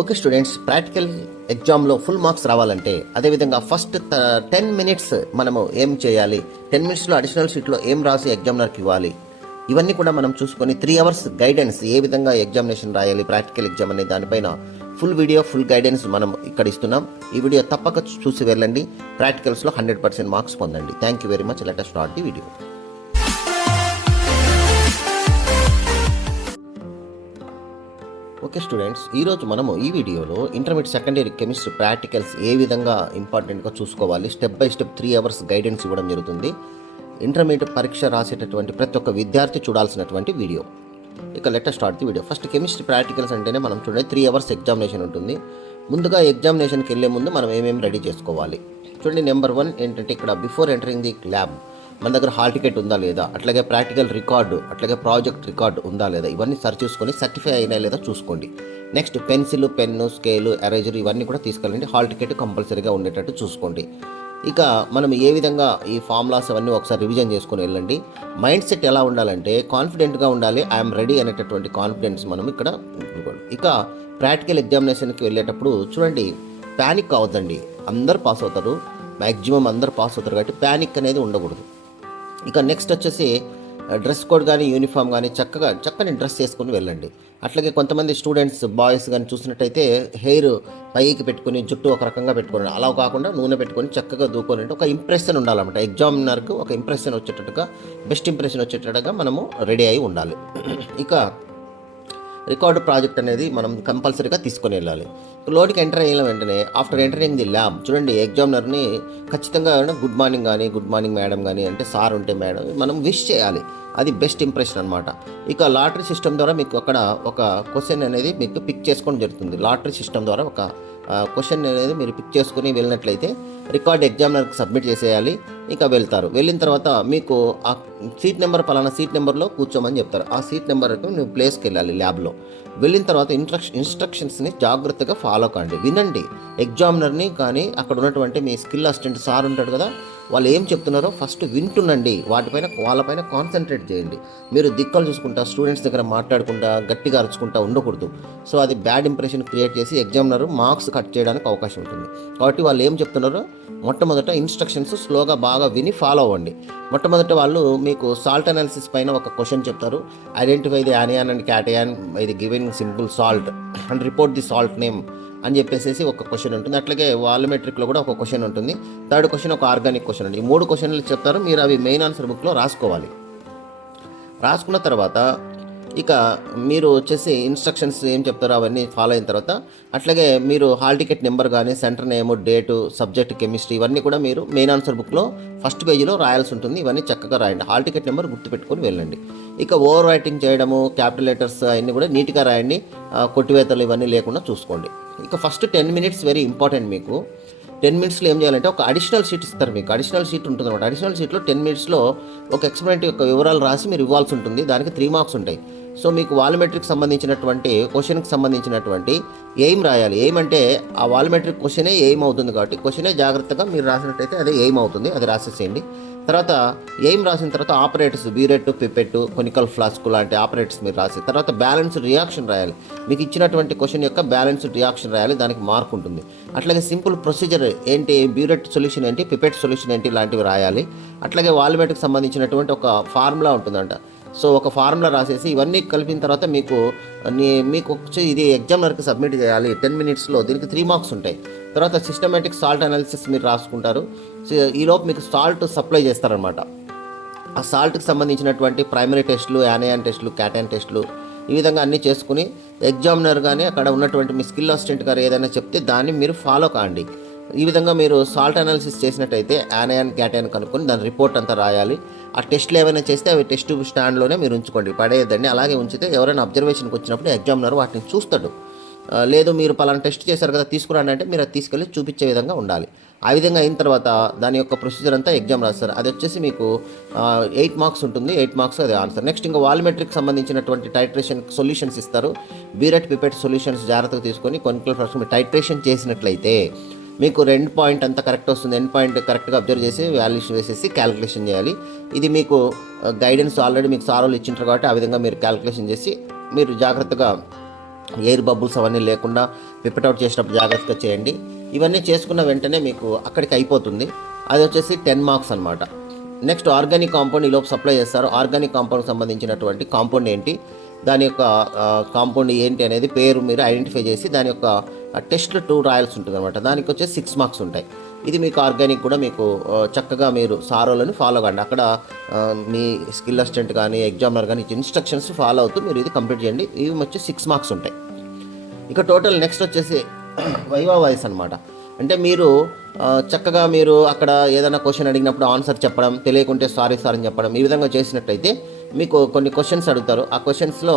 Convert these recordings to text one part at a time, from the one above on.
Okay students, practical ఎగ్జామ్లో full marks రావాలంటే అదేవిధంగా ఫస్ట్ 10 మినిట్స్ మనము ఏం చేయాలి, 10 మినిట్స్లో అడిషనల్ షీట్లో ఏం రాసి ఎగ్జామినర్కి ఇవ్వాలి, ఇవన్నీ కూడా మనం చూసుకొని 3 అవర్స్ గైడెన్స్ ఏ విధంగా ఎగ్జామినేషన్ రాయాలి ప్రాక్టికల్ ఎగ్జామ్ అనే దానిపైన ఫుల్ వీడియో ఫుల్ గైడెన్స్ మనం ఇక్కడ ఇస్తున్నాం. ఈ వీడియో తప్పక చూసి వెళ్ళండి. ప్రాక్టికల్స్లో 100% మార్క్స్ పొందండి. Thank you very much. Let us start the video. Okay students, ఈరోజు మనము ఈ వీడియోలో ఇంటర్మీడియట్ సెకండరీ కెమిస్ట్రీ ప్రాక్టికల్స్ ఏ విధంగా ఇంపార్టెంట్గా చూసుకోవాలి step by step 3 hours guidance ఇవ్వడం జరుగుతుంది. ఇంటర్మీడియట్ పరీక్ష రాసేటటువంటి ప్రతి ఒక్క విద్యార్థి చూడాల్సినటువంటి వీడియో. ఇక let us start the video. First chemistry practicals అంటేనే మనం చూడండి 3 అవర్స్ ఎగ్జామినేషన్ ఉంటుంది. ముందుగా ఎగ్జామినేషన్కి వెళ్ళే ముందు మనం ఏమేమి రెడీ చేసుకోవాలి చూడండి. నెంబర్ 1 ఏంటంటే ఇక్కడ బిఫోర్ ఎంటరింగ్ ది ల్యాబ్ మన దగ్గర హాల్ టికెట్ ఉందా లేదా, అట్లాగే ప్రాక్టికల్ రికార్డు, అట్లాగే ప్రాజెక్ట్ రికార్డు ఉందా లేదా, ఇవన్నీ సర్చ్ చూసుకొని సర్టిఫై అయినా లేదా చూసుకోండి. Next pencil, pen, scale, eraser ఇవన్నీ కూడా తీసుకెళ్ళండి. హాల్ టికెట్ కంపల్సరీగా ఉండేటట్టు చూసుకోండి. ఇక మనం ఏ విధంగా ఈ ఫార్ములాస్ అవన్నీ ఒకసారి రివిజన్ చేసుకొని వెళ్ళండి. మైండ్ సెట్ ఎలా ఉండాలంటే కాన్ఫిడెంట్గా ఉండాలి. ఐఎమ్ రెడీ అనేటటువంటి కాన్ఫిడెన్స్ మనం ఇక్కడ. ఇక ప్రాక్టికల్ ఎగ్జామినేషన్కి వెళ్ళేటప్పుడు చూడండి, ప్యానిక్ కావద్దండి. అందరు పాస్ అవుతారు, మ్యాక్సిమం అందరు పాస్ అవుతారు కాబట్టి ప్యానిక్ అనేది ఉండకూడదు. ఇక నెక్స్ట్ వచ్చేసి డ్రెస్ కోడ్ కానీ యూనిఫామ్ కానీ చక్కని డ్రెస్ చేసుకుని వెళ్ళండి. అట్లాగే కొంతమంది స్టూడెంట్స్ బాయ్స్ కానీ చూసినట్టయితే హెయిర్ పైకి పెట్టుకుని జుట్టు ఒక రకంగా పెట్టుకోండి. అలా కాకుండా నూనె పెట్టుకొని చక్కగా దూకొని ఒక ఇంప్రెషన్ ఉండాలన్నమాట. ఎగ్జామినర్కు ఒక ఇంప్రెషన్ వచ్చేటట్టుగా, బెస్ట్ ఇంప్రెషన్ వచ్చేటట్టుగా మనము రెడీ అయి ఉండాలి. ఇక రికార్డు ప్రాజెక్ట్ అనేది మనం కంపల్సరీగా తీసుకొని వెళ్ళాలి. లోనికి ఎంటర్ అయిన వెంటనే ఆఫ్టర్ ఎంటరింగ్ ది ల్యాబ్ చూడండి, ఎగ్జామినర్ని ఖచ్చితంగా గుడ్ మార్నింగ్ కానీ, గుడ్ మార్నింగ్ మేడం కానీ, అంటే సార్ ఉంటే మేడం మనం విష్ చేయాలి. అది బెస్ట్ ఇంప్రెషన్ అనమాట. ఇక లాటరీ సిస్టమ్ ద్వారా మీకు అక్కడ ఒక క్వశ్చన్ అనేది మీకు పిక్ చేసుకోవడం జరుగుతుంది. లాటరీ సిస్టమ్ ద్వారా ఒక క్వశ్చన్ అనేది మీరు పిక్ చేసుకుని వెళ్ళినట్లయితే రికార్డ్ ఎగ్జామినర్కి సబ్మిట్ చేసేయాలి. ఇక వెళ్తారు. వెళ్ళిన తర్వాత మీకు ఆ సీట్ నెంబర్ పలానా సీట్ నెంబర్లో కూర్చోమని చెప్తారు. ఆ సీట్ నెంబర్కి నువ్వు ప్లేస్కి వెళ్ళాలి. ల్యాబ్లో వెళ్ళిన తర్వాత ఇన్స్ట్రక్షన్స్ని జాగ్రత్తగా ఫాలో కండి, వినండి. ఎగ్జామినర్ని కానీ అక్కడ ఉన్నటువంటి మీ స్కిల్ అసిస్టెంట్ సార్ ఉంటాడు కదా, వాళ్ళు ఏం చెప్తున్నారో ఫస్ట్ వింటుండండి. వాళ్ళపైన కాన్సన్ట్రేట్ చేయండి. మీరు దిక్కలు చూసుకుంటా స్టూడెంట్స్ దగ్గర మాట్లాడుకుంటా గట్టిగా అరుచుకుంటా ఉండకూడదు. సో అది బ్యాడ్ ఇంప్రెషన్ క్రియేట్ చేసి ఎగ్జామినర్ మార్క్స్ కట్ చేయడానికి అవకాశం ఉంటుంది. కాబట్టి వాళ్ళు ఏం చెప్తున్నారో మొట్టమొదట ఇన్స్ట్రక్షన్స్ స్లోగా బాగా విని ఫాలో అవ్వండి. మొట్టమొదట వాళ్ళు మీకు సాల్ట్ అనాలిసిస్ పైన ఒక క్వశ్చన్ చెప్తారు. Identify the anion and cation by the giving simple salt and report the salt name అని చెప్పేసి ఒక క్వశ్చన్ ఉంటుంది. అట్లాగే వాల్యూమెట్రిక్లో కూడా ఒక క్వశ్చన్ ఉంటుంది. థర్డ్ క్వశ్చన్ ఒక ఆర్గానిక్ క్వశ్చన్ ఉంటుంది. ఈ 3 క్వశ్చన్లు చెప్తారు. మీరు అవి మెయిన్ ఆన్సర్ బుక్లో రాసుకోవాలి. రాసుకున్న తర్వాత ఇక మీరు వచ్చేసి ఇన్స్ట్రక్షన్స్ ఏం చెప్తారో అవన్నీ ఫాలో అయిన తర్వాత అట్లాగే మీరు హాల్ టికెట్ నెంబర్ కానీ, సెంటర్ నేము, డేటు, సబ్జెక్ట్ కెమిస్ట్రీ ఇవన్నీ కూడా మీరు మెయిన్ ఆన్సర్ బుక్లో ఫస్ట్ పేజీలో రాయాల్సి ఉంటుంది. ఇవన్నీ చక్కగా రాయండి. హాల్ టికెట్ నెంబర్ గుర్తుపెట్టుకొని వెళ్ళండి. ఇక ఓవర్ రైటింగ్ చేయడము, క్యాపిటల్ లెటర్స్ అవన్నీ కూడా నీట్గా రాయండి. కొట్టివేతలు ఇవన్నీ లేకుండా చూసుకోండి. ఇక ఫస్ట్ 10 మినిట్స్ వెరీ ఇంపార్టెంట్. మీకు 10 మినిట్స్లో ఏం చేయాలంటే ఒక అడిషనల్ షీట్ ఇస్తారు. మీకు అడిషనల్ షీట్ ఉంటుంది అనమాట. అడిషనల్ షీట్లో 10 మినిట్స్లో ఒక ఎక్స్పెరిమెంట్ యొక్క వివరాలు రాసి మీరు ఇవ్వాల్సి ఉంటుంది. దానికి 3 మార్క్స్ ఉంటాయి. సో మీకు వాల్యూమెట్రిక్ సంబంధించినటువంటి క్వశ్చన్కి సంబంధించినటువంటి ఎయిమ్ రాయాలి. ఎయిమ్ అంటే ఆ వాల్యూమెట్రిక్ క్వశ్చనే ఎయిమ్ అవుతుంది కాబట్టి క్వశ్చనే జాగ్రత్తగా మీరు రాసినట్టయితే అదే ఎయిమ్ అవుతుంది. అది రాసేసేయండి. తర్వాత ఎయిమ్ రాసిన తర్వాత operators burette, pipette, conical flask లాంటి ఆపరేటర్స్ మీరు రాసి తర్వాత బ్యాలెన్స్డ్ రియాక్షన్ రాయాలి. మీకు ఇచ్చినటువంటి క్వశ్చన్ యొక్క బ్యాలెన్స్డ్ రియాక్షన్ రాయాలి. దానికి మార్క్ ఉంటుంది. అట్లాగే సింపుల్ ప్రొసీజర్ ఏంటి, బ్యూరెట్ సొల్యూషన్ ఏంటి, పిపెట్ సొల్యూషన్ ఏంటి లాంటివి రాయాలి. అట్లాగే వాల్యూమెట్రిక్ సంబంధించినటువంటి ఒక ఫార్ములా ఉంటుందంట. సో ఒక ఫార్ములా రాసేసి ఇవన్నీ కలిపిన తర్వాత మీకు వచ్చి ఇది ఎగ్జామినర్కి సబ్మిట్ చేయాలి 10 మినిట్స్లో. దీనికి 3 మార్క్స్ ఉంటాయి. తర్వాత సిస్టమేటిక్ సాల్ట్ అనాలిసిస్ మీరు రాసుకుంటారు. ఈలోపు మీకు సాల్ట్ సప్లై చేస్తారనమాట. ఆ సాల్ట్కి సంబంధించినటువంటి ప్రైమరీ టెస్టులు, యానియాన్ టెస్టులు, క్యాటయాన్ టెస్టులు ఈ విధంగా అన్నీ చేసుకుని ఎగ్జామినర్ కానీ అక్కడ ఉన్నటువంటి మీ స్కిల్ అసిస్టెంట్ గారు ఏదైనా చెప్తే దాన్ని మీరు ఫాలో కాండి. ఈ విధంగా మీరు సాల్ట్ అనాలిసిస్ చేసినట్టయితే యానియాన్, క్యాటయాన్ కనుక్కొని దాని రిపోర్ట్ అంతా రాయాలి. ఆ టెస్ట్లు ఏమైనా చేస్తే అవి టెస్ట్ స్టాండ్లోనే మీరు ఉంచుకోండి, పడేయద్దండి. అలాగే ఉంచితే ఎవరైనా అబ్జర్వేషన్కి వచ్చినప్పుడు ఎగ్జామినర్ వాటిని చూస్తాడు. లేదు మీరు పలానా టెస్ట్ చేశారు కదా తీసుకురండి అంటే మీరు అది తీసుకెళ్ళి చూపించే విధంగా ఉండాలి. ఆ విధంగా అయిన తర్వాత దాని యొక్క ప్రొసీజర్ అంతా ఎగ్జామ్ రాస్తారు. అది వచ్చేసి మీకు 8 మార్క్స్ ఉంటుంది. 8 మార్క్స్ అది ఆన్సర్. నెక్స్ట్ ఇంకా వాల్యూమెట్రిక్ సంబంధించినటువంటి టైట్రేషన్ సొల్యూషన్స్ ఇస్తారు. బ్యూరెట్, పిపెట్ సొల్యూషన్స్ జాగ్రత్తగా తీసుకొని కొనికల్ ఫ్లాస్క్ మీరు టైట్రేషన్ చేసినట్లయితే మీకు ఎండ్ పాయింట్ అంతా కరెక్ట్ వస్తుంది. ఎండ్ పాయింట్ కరెక్ట్గా అబ్జర్వ్ చేసి వాల్యుయేషన్ వేసేసి క్యాలిక్యులేషన్ చేయాలి. ఇది మీకు గైడెన్స్ ఆల్రెడీ మీకు సారోలు ఇచ్చింటారు కాబట్టి ఆ విధంగా మీరు క్యాలిక్యులేషన్ చేసి మీరు జాగ్రత్తగా ఎయిర్ బబుల్స్ అవన్నీ లేకుండా పిప్పట్ అవుట్ చేసినప్పుడు జాగ్రత్తగా చేయండి. ఇవన్నీ చేసుకున్న వెంటనే మీకు అక్కడికి అయిపోతుంది. అది వచ్చేసి 10 మార్క్స్ అనమాట. నెక్స్ట్ ఆర్గానిక్ కాంపౌండ్ ఈలోపు సప్లై చేస్తారు. ఆర్గానిక్ కాంపౌండ్కి సంబంధించినటువంటి కాంపౌండ్ ఏంటి, దాని యొక్క కాంపౌండ్ ఏంటి అనేది పేరు మీరు ఐడెంటిఫై చేసి దాని యొక్క టెస్ట్లు 2 రాయాల్సి ఉంటుంది అనమాట. దానికి వచ్చేసి 6 మార్క్స్ ఉంటాయి. ఇది మీకు ఆర్గానిక్ కూడా మీకు చక్కగా మీరు సారోలని ఫాలో కండి. అక్కడ మీ స్కిల్ అసిస్టెంట్ కానీ ఎగ్జామినర్ కానీ ఇన్స్ట్రక్షన్స్ ఫాలో అవుతూ మీరు ఇది కంప్లీట్ చేయండి. ఇవి వచ్చి 6 మార్క్స్ ఉంటాయి. ఇక టోటల్ నెక్స్ట్ వచ్చేసి వైవా వాయిస్ అనమాట. అంటే మీరు చక్కగా మీరు అక్కడ ఏదైనా క్వశ్చన్ అడిగినప్పుడు ఆన్సర్ చెప్పడం, తెలియకుంటే సారీ సార్ అని చెప్పడం, ఈ విధంగా చేసినట్టయితే మీకు కొన్ని క్వశ్చన్స్ అడుగుతారు. ఆ క్వశ్చన్స్లో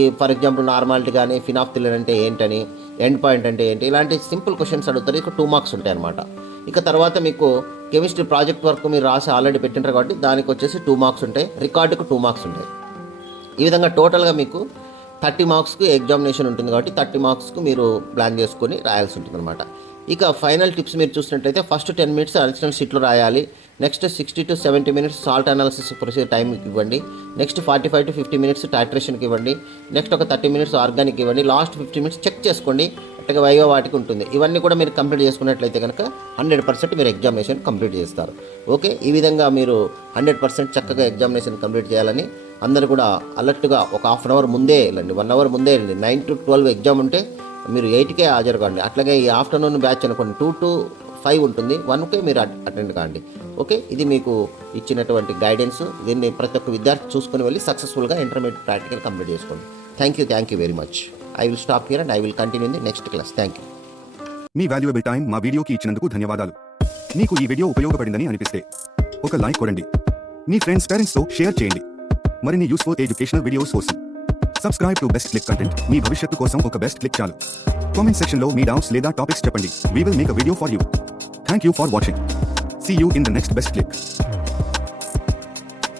ఈ ఫర్ ఎగ్జాంపుల్ నార్మాలిటీ కానీ, ఫినాఫ్థిలిన్ అంటే ఏంటని, ఎండ్ పాయింట్ అంటే ఏంటి, ఇలాంటి సింపుల్ క్వశ్చన్స్ అడుగుతారు. ఇక 2 మార్క్స్ ఉంటాయి అనమాట. ఇక తర్వాత మీకు కెమిస్ట్రీ ప్రాజెక్ట్ వర్క్ మీరు రాసి ఆల్రెడీ పెట్టింటారు కాబట్టి దానికి వచ్చేసి 2 మార్క్స్ ఉంటాయి. రికార్డుకు 2 మార్క్స్ ఉంటాయి. ఈ విధంగా టోటల్గా మీకు 30 మార్క్స్కి ఎగ్జామినేషన్ ఉంటుంది కాబట్టి 30 మార్క్స్కు మీరు ప్లాన్ చేసుకొని రాయాల్సి ఉంటుంది అనమాట. ఇక ఫైనల్ టిప్స్ మీరు చూసినట్టయితే ఫస్ట్ 10 మినిట్స్ అడిషనల్ షీట్లు రాయాలి. Next 60 to 70 minutes salt analysis procedure టైంకి ఇవ్వండి. నెక్స్ట్ 45 to 50 మినిట్స్ టైట్రేషన్కి ఇవ్వండి. నెక్స్ట్ ఒక 30 మినిట్స్ ఆర్గానిక్ ఇవ్వండి. లాస్ట్ 15 మినిట్స్ చెక్ చేసుకోండి. అట్టగా వైవా వాటికి ఉంటుంది. ఇవన్నీ కూడా మీరు కంప్లీట్ చేసుకున్నట్లయితే కనుక 100% మీరు ఎగ్జామినేషన్ కంప్లీట్ చేస్తారు. ఓకే, ఈ విధంగా మీరు 100% చక్కగా ఎగ్జామినేషన్ కంప్లీట్ చేయాలని అందరూ కూడా అలర్ట్గా ఒక హాఫ్ అన్ అవర్ ముందే వెళ్ళండి, 1 అవర్ ముందే వెళ్ళండి. 9 to 12 ఎగ్జామ్ ఉంటే మీరు 8కే హాజరు కాండి. అట్లాగే ఈ ఆఫ్టర్నూన్ బ్యాచ్ అనుకోండి 2 to 5 ఉంటుంది, 1కే మీరు అటెండ్ కాండి. ఓకే, ఇది మీకు ఇచ్చినటువంటి గైడెన్స్. దీన్ని ప్రతి ఒక్క విద్యార్థి చూసుకొని వెళ్ళి సక్సెస్ఫుల్గా ఇంటర్మీడియట్ ప్రాక్టికల్ కంప్లీట్ చేసుకోండి. Thank you very much. I will stop here and I will continue in the next class. Thank you. Me valuable time మా వీడియోకి ఇచ్చినందుకు ధన్యవాదాలు. మీకు ఈ వీడియో ఉపయోగపడిందని అనిపిస్తే ఒక లైక్ కొడండి. మీ ఫ్రెండ్స్, పేరెంట్స్తో షేర్ చేయండి. మరిన్ని యూస్ఫుల్ ఎడ్యుకేషనల్ వీడియోస్ కోసం subscribe to best click content. మీ భవిష్యత్తు కోసం ఒక బెస్ట్ క్లిక్ చాలు. కామెంట్ సెక్షన్లో మీ డౌట్స్ లేదా టాపిక్స్ చెప్పండి. We will make a video for you. Thank you for watching. See you in the next best click.